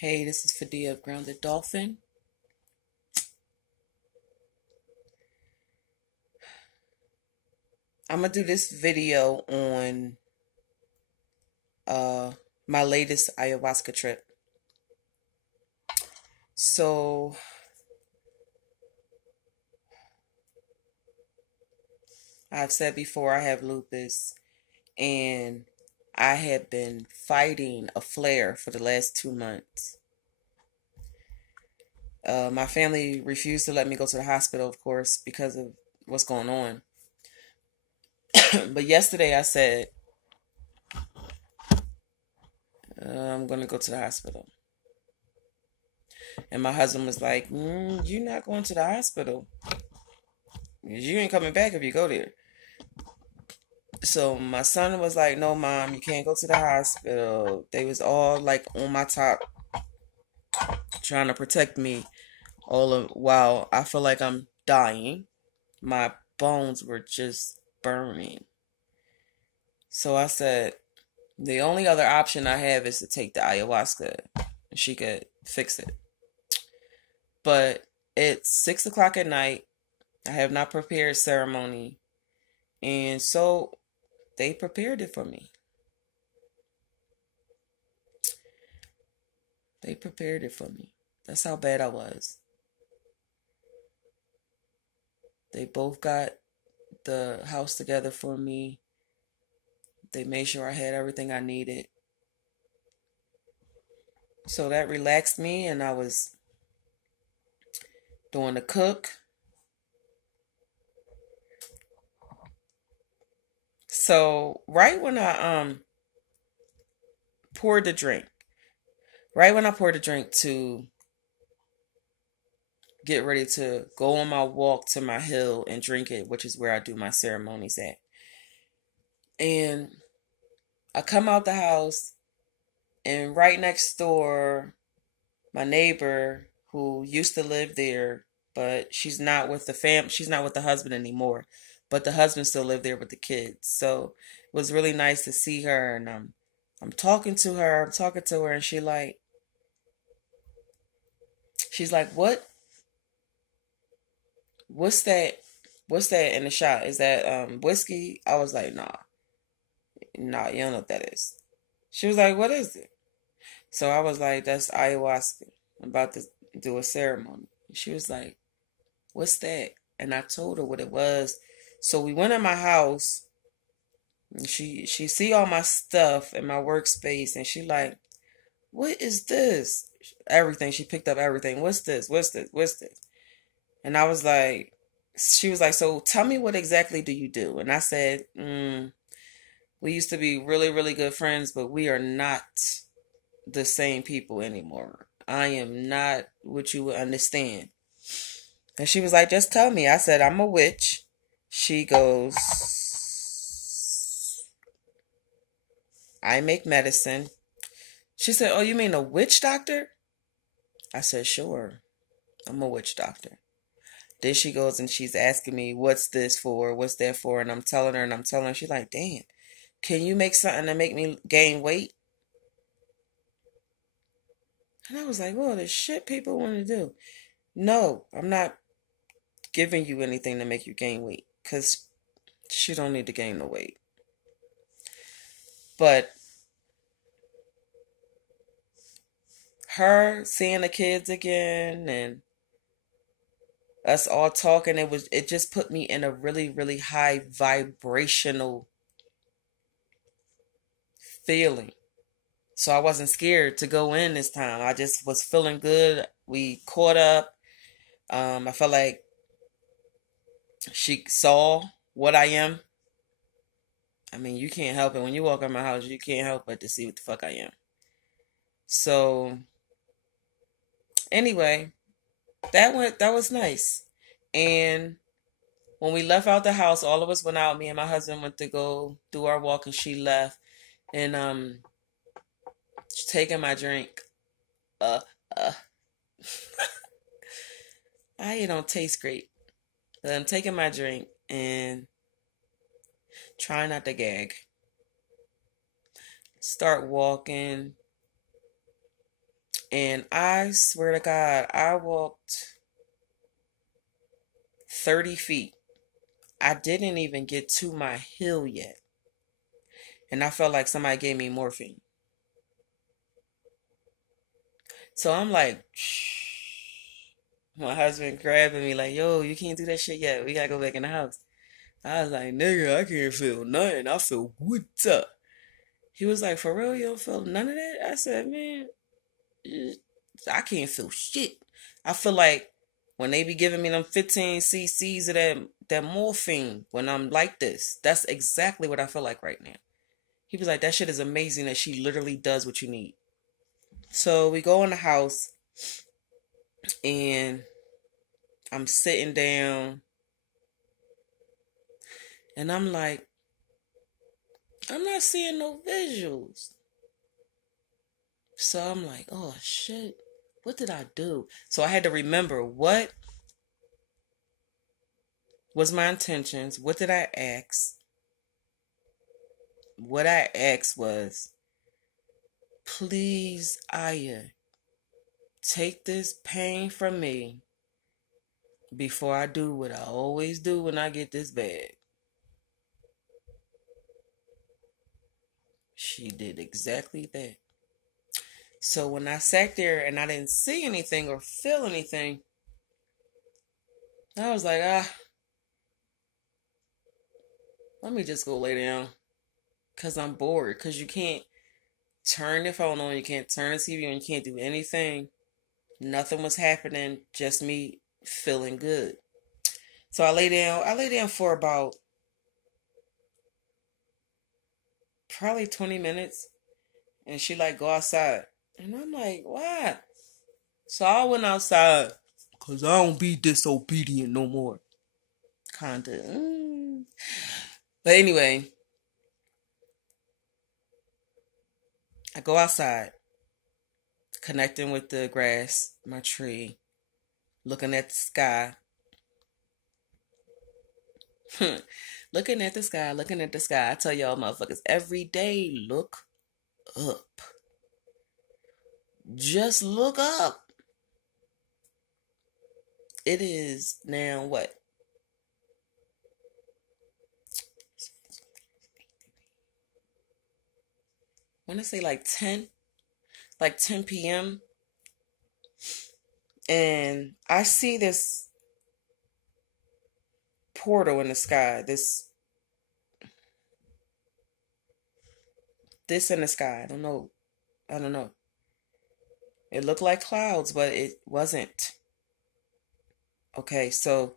Hey, this is Fadia of Grounded Dolphin. I'm gonna do this video on uh my latest ayahuasca trip. So I've said before I have lupus and I have been fighting a flare for the last 2 months. My family refused to let me go to the hospital, of course, because of what's going on. But yesterday I said, I'm gonna go to the hospital. And my husband was like, you're not going to the hospital. You ain't coming back if you go there. So my son was like, no, mom, you can't go to the hospital. They was all like on my top trying to protect me all of while I feel like I'm dying. My bones were just burning. So I said, the only other option I have is to take the ayahuasca. She could fix it. But it's 6 o'clock at night. I have not prepared ceremony. And so they prepared it for me. They prepared it for me. That's how bad I was. They both got the house together for me. They made sure I had everything I needed. So that relaxed me, and I was doing the cook. So right when I poured the drink, right when I poured the drink to get ready to go on my walk to my hill and drink it, which is where I do my ceremonies at. And I come out the house, and right next door, my neighbor who used to live there, but she's not with she's not with the husband anymore, but the husband still lived there with the kids. So it was really nice to see her, and I'm talking to her, and she's like, what's that? What's that in the shot? Is that whiskey? I was like, nah, you don't know what that is. She was like, what is it? So I was like, that's ayahuasca. I'm about to do a ceremony. She was like, what's that? And I told her what it was. So we went in my house. And she see all my stuff in my workspace, and she like, what is this? Everything. She picked up everything. What's this? What's this? What's this? And I was like, she was like, so tell me, what exactly do you do? And I said, we used to be really, really good friends, but we are not the same people anymore. I am not what you would understand. And she was like, just tell me. I said, I'm a witch. She goes, I make medicine. She said, oh, you mean a witch doctor? I said, sure. I'm a witch doctor. Then she goes and she's asking me, what's this for? What's that for? And I'm telling her. She's like, damn, can you make something to make me gain weight? And I was like, well, the shit people want to do. No, I'm not giving you anything to make you gain weight, because she don't need to gain the weight. But her seeing the kids again and us all talking, it just put me in a really, really high vibrational feeling. So I wasn't scared to go in this time. I just was feeling good. We caught up. I felt like she saw what I am. I mean, you can't help it. When you walk in my house, you can't help but to see what the fuck I am. So anyway, that was nice. And when we left out the house, all of us went out. Me and my husband went to go do our walk, and she left. And she's taking my drink. Uh, uh. It don't taste great. But I'm taking my drink and trying not to gag. Start walking. And I swear to God, I walked 30 feet. I didn't even get to my hill yet. And I felt like somebody gave me morphine. So I'm like, shh. My husband grabbing me like, yo, you can't do that shit yet. We gotta go back in the house. I was like, nigga, I can't feel nothing. I feel what's up. He was like, for real, you don't feel none of that? I said, man, I can't feel shit. I feel like when they be giving me them 15 cc's of that morphine when I'm like this, that's exactly what I feel like right now. He was like, that shit is amazing that she literally does what you need. So we go in the house and I'm sitting down and I'm like, I'm not seeing no visuals. So I'm like, oh shit, what did I do? So I had to remember what was my intentions. What did I ask? What I asked was, please, Aya, take this pain from me before I do what I always do when I get this bad. She did exactly that. So when I sat there and I didn't see anything or feel anything, I was like, let me just go lay down. Because I'm bored. Because you can't turn your phone on, you can't turn the TV on, you can't do anything. Nothing was happening, just me feeling good. So I lay down. I lay down for about probably 20 minutes. And she like, go outside. And I'm like, why? So I went outside. Because I don't be disobedient no more. Kinda. But anyway, I go outside. Connecting with the grass, my tree. Looking at the sky. Looking at the sky, looking at the sky. I tell y'all motherfuckers every day, look up. Just look up. It is now what? I want to say like 10 p.m. And I see this portal in the sky, this in the sky. I don't know. It looked like clouds, but it wasn't. Okay, so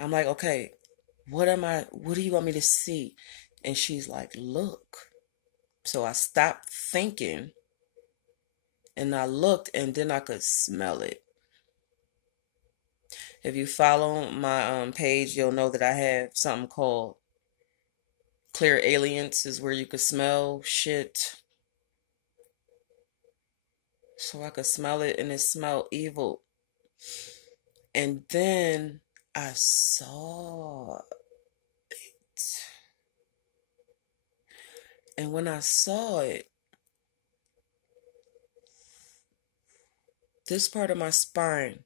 I'm like, okay, what do you want me to see? And she's like, look. So I stopped thinking and I looked and then I could smell it. If you follow my page, you'll know that I have something called Clear Aliens, is where you could smell shit. So I could smell it and it smelled evil. And then I saw it. And when I saw it, this part of my spine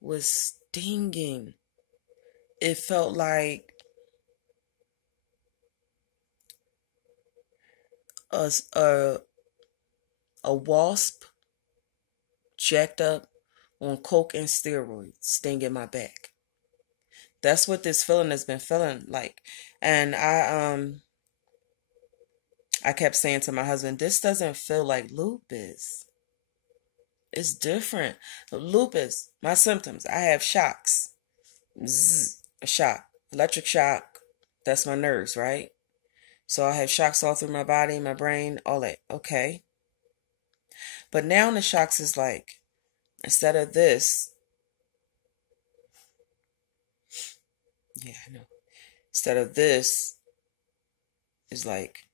was stinging. It felt like a wasp jacked up on coke and steroids stinging my back. That's what this feeling has been feeling like. And I kept saying to my husband, this doesn't feel like lupus. It's different. Lupus, my symptoms, I have shocks. Zzz, a shock. Electric shock. That's my nerves, right? So I have shocks all through my body, my brain, all that. Okay. But now the shocks is like, instead of this, yeah, I know. Instead of this, is like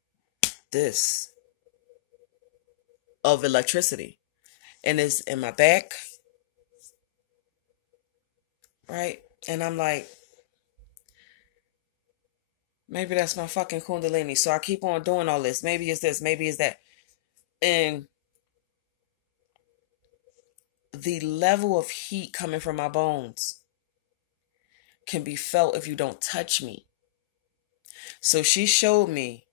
this of electricity. And it's in my back, right? And I'm like, maybe that's my fucking Kundalini. So I keep on doing all this. Maybe it's this, maybe it's that. And the level of heat coming from my bones can be felt if you don't touch me. So she showed me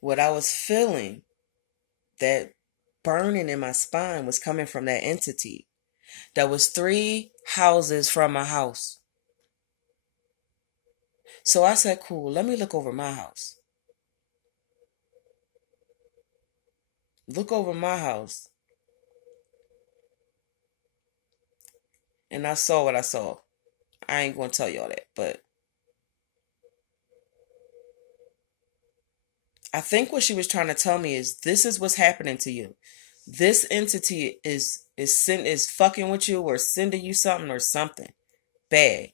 what I was feeling. That burning in my spine was coming from that entity that was 3 houses from my house. So I said, cool, let me look over my house. Look over my house. And I saw what I saw. I ain't going to tell y'all that, but I think what she was trying to tell me is this is what's happening to you. This entity is fucking with you or sending you something or something bad.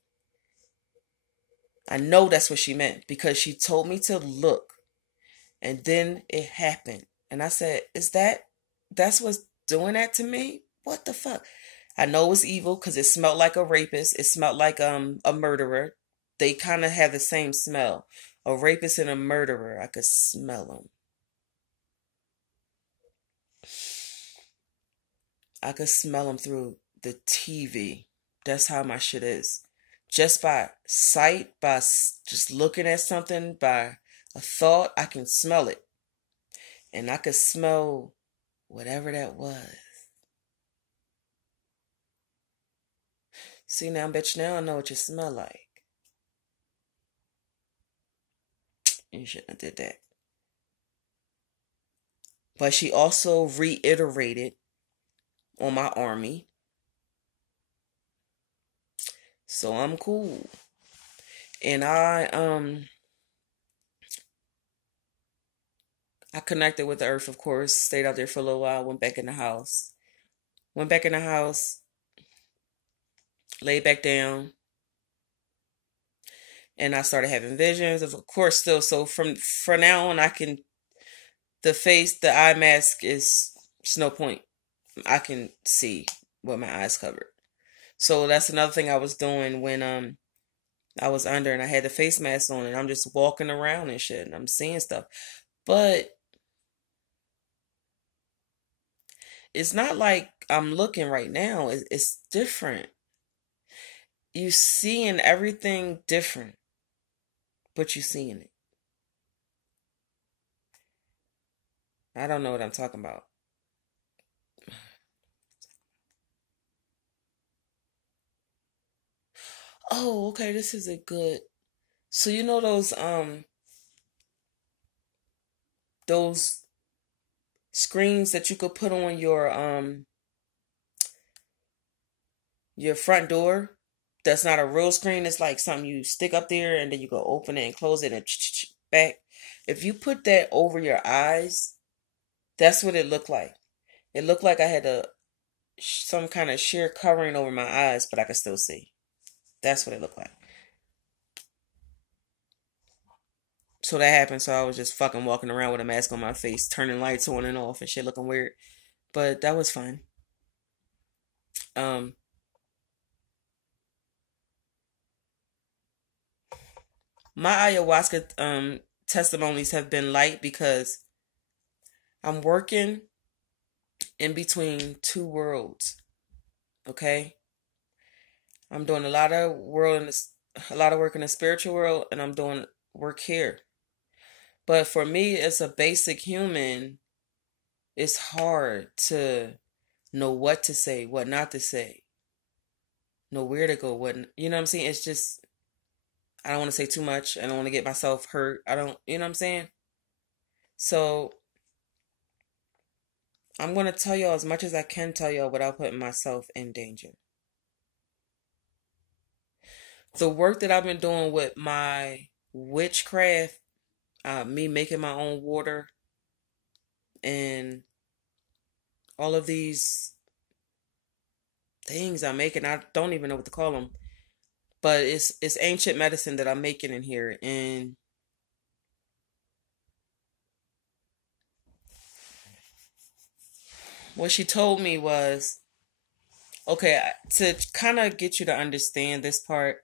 I know that's what she meant because she told me to look, and then it happened. And I said, that's what's doing that to me? What the fuck? I know it was evil because it smelled like a rapist. It smelled like a murderer. They kind of have the same smell. A rapist and a murderer. I could smell them. I could smell them through the TV. That's how my shit is. Just by sight, by just looking at something, by a thought, I can smell it. And I could smell whatever that was. See, now, bitch, now I know what you smell like. You shouldn't have did that. But she also reiterated on my army. So I'm cool. And I connected with the earth, of course, stayed out there for a little while, went back in the house. Went back in the house, laid back down, and I started having visions. Of course, still, so from now on, the eye mask is it's no point. I can see with my eyes covered. So that's another thing I was doing when I was under and I had the face mask on and I'm just walking around and shit and I'm seeing stuff. But it's not like I'm looking right now. It's different. You seeing everything different, but you seeing it. I don't know what I'm talking about. Oh, okay, this is a good. So you know those screens that you could put on your front door? That's not a real screen. It's like something you stick up there and then you go open it and close it and back. If you put that over your eyes, that's what it looked like. It looked like I had some kind of sheer covering over my eyes, but I could still see. That's what it looked like. So that happened. So I was just fucking walking around with a mask on my face, turning lights on and off and shit, looking weird. But that was fun. Um, my ayahuasca testimonies have been light because I'm working in between two worlds. Okay, I'm doing a lot of work in the spiritual world, and I'm doing work here. But for me, as a basic human, it's hard to know what to say, what not to say, know where to go, what you know what I'm saying. It's just I don't want to say too much. I don't want to get myself hurt. I don't, you know what I'm saying. So I'm gonna tell y'all as much as I can tell y'all without putting myself in danger. The work that I've been doing with my witchcraft, me making my own water, and all of these things I'm making, I don't even know what to call them, but it's ancient medicine that I'm making in here. And what she told me was, okay, to kind of get you to understand this part,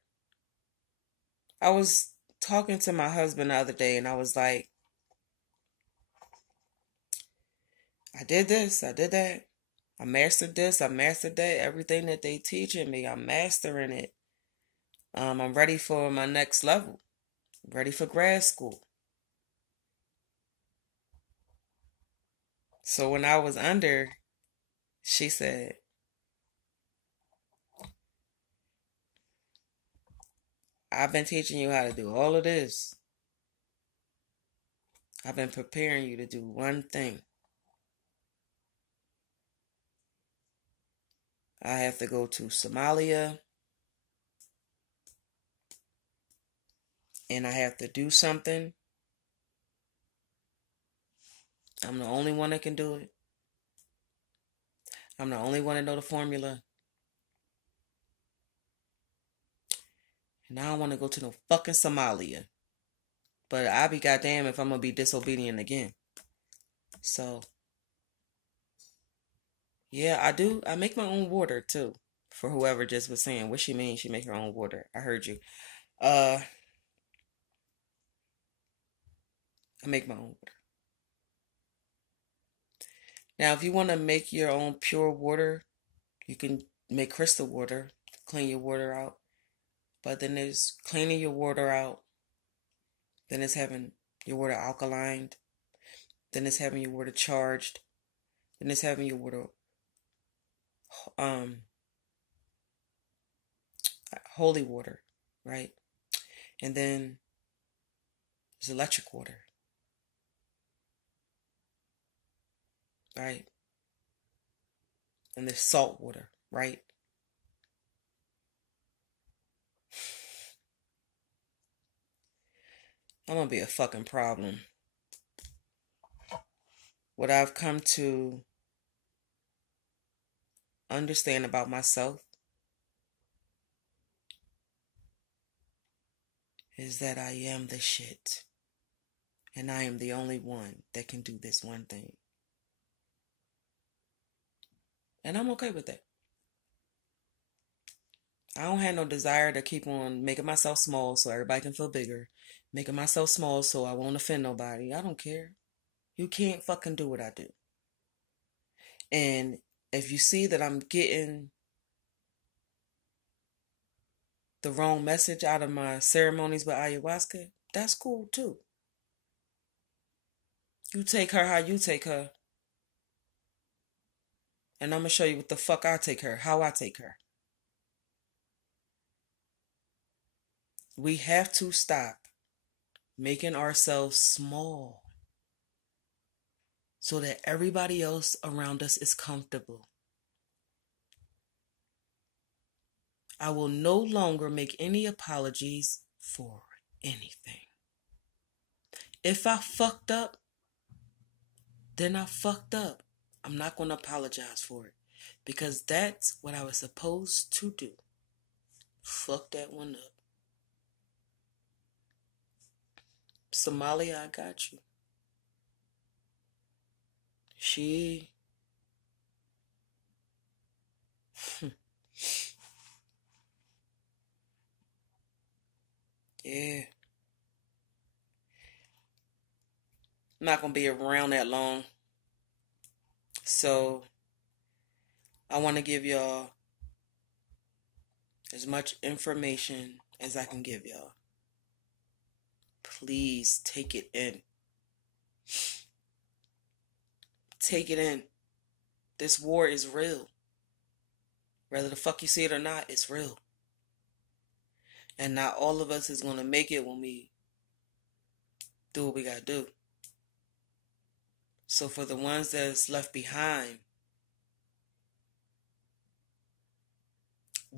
I was talking to my husband the other day, and I was like, I did this, I did that. I mastered this, I mastered that. Everything that they teaching me, I'm mastering it. I'm ready for my next level. Ready for grad school. So when I was under, she said, I've been teaching you how to do all of this. I've been preparing you to do one thing. I have to go to Somalia and I have to do something. I'm the only one that can do it. I'm the only one that know the formula. And I don't want to go to no fucking Somalia. But I'll be goddamn if I'm going to be disobedient again. So, yeah, I do. I make my own water, too. For whoever just was saying, what she means, she make her own water. I heard you. I make my own water. Now, if you want to make your own pure water, you can make crystal water, clean your water out. But then there's cleaning your water out. Then it's having your water alkalined. Then it's having your water charged. Then it's having your water holy water, right? And then there's electric water, right? And there's salt water, right? I'm gonna be a fucking problem. What I've come to understand about myself is that I am the shit. And I am the only one that can do this one thing. And I'm okay with that. I don't have no desire to keep on making myself small so everybody can feel bigger. Making myself small so I won't offend nobody. I don't care. You can't fucking do what I do. And if you see that I'm getting the wrong message out of my ceremonies with ayahuasca, that's cool too. You take her how you take her. And I'm going to show you what the fuck I take her, how I take her. We have to stop making ourselves small so that everybody else around us is comfortable. I will no longer make any apologies for anything. If I fucked up, then I fucked up. I'm not going to apologize for it because that's what I was supposed to do. Fuck that one up. Somalia, I got you. She... yeah. I'm not going to be around that long. So, I want to give y'all as much information as I can give y'all. Please take it in. Take it in. This war is real. Whether the fuck you see it or not, it's real. And not all of us is going to make it when we do what we got to do. So for the ones that's left behind,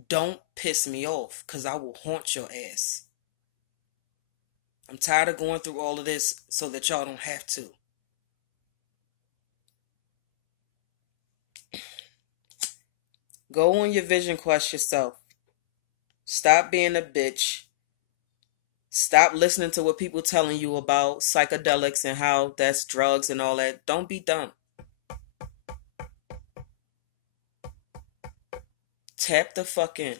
don't piss me off because I will haunt your ass. I'm tired of going through all of this so that y'all don't have to. Go on your vision quest yourself. Stop being a bitch. Stop listening to what people telling you about psychedelics and how that's drugs and all that. Don't be dumb. Tap the fuck in.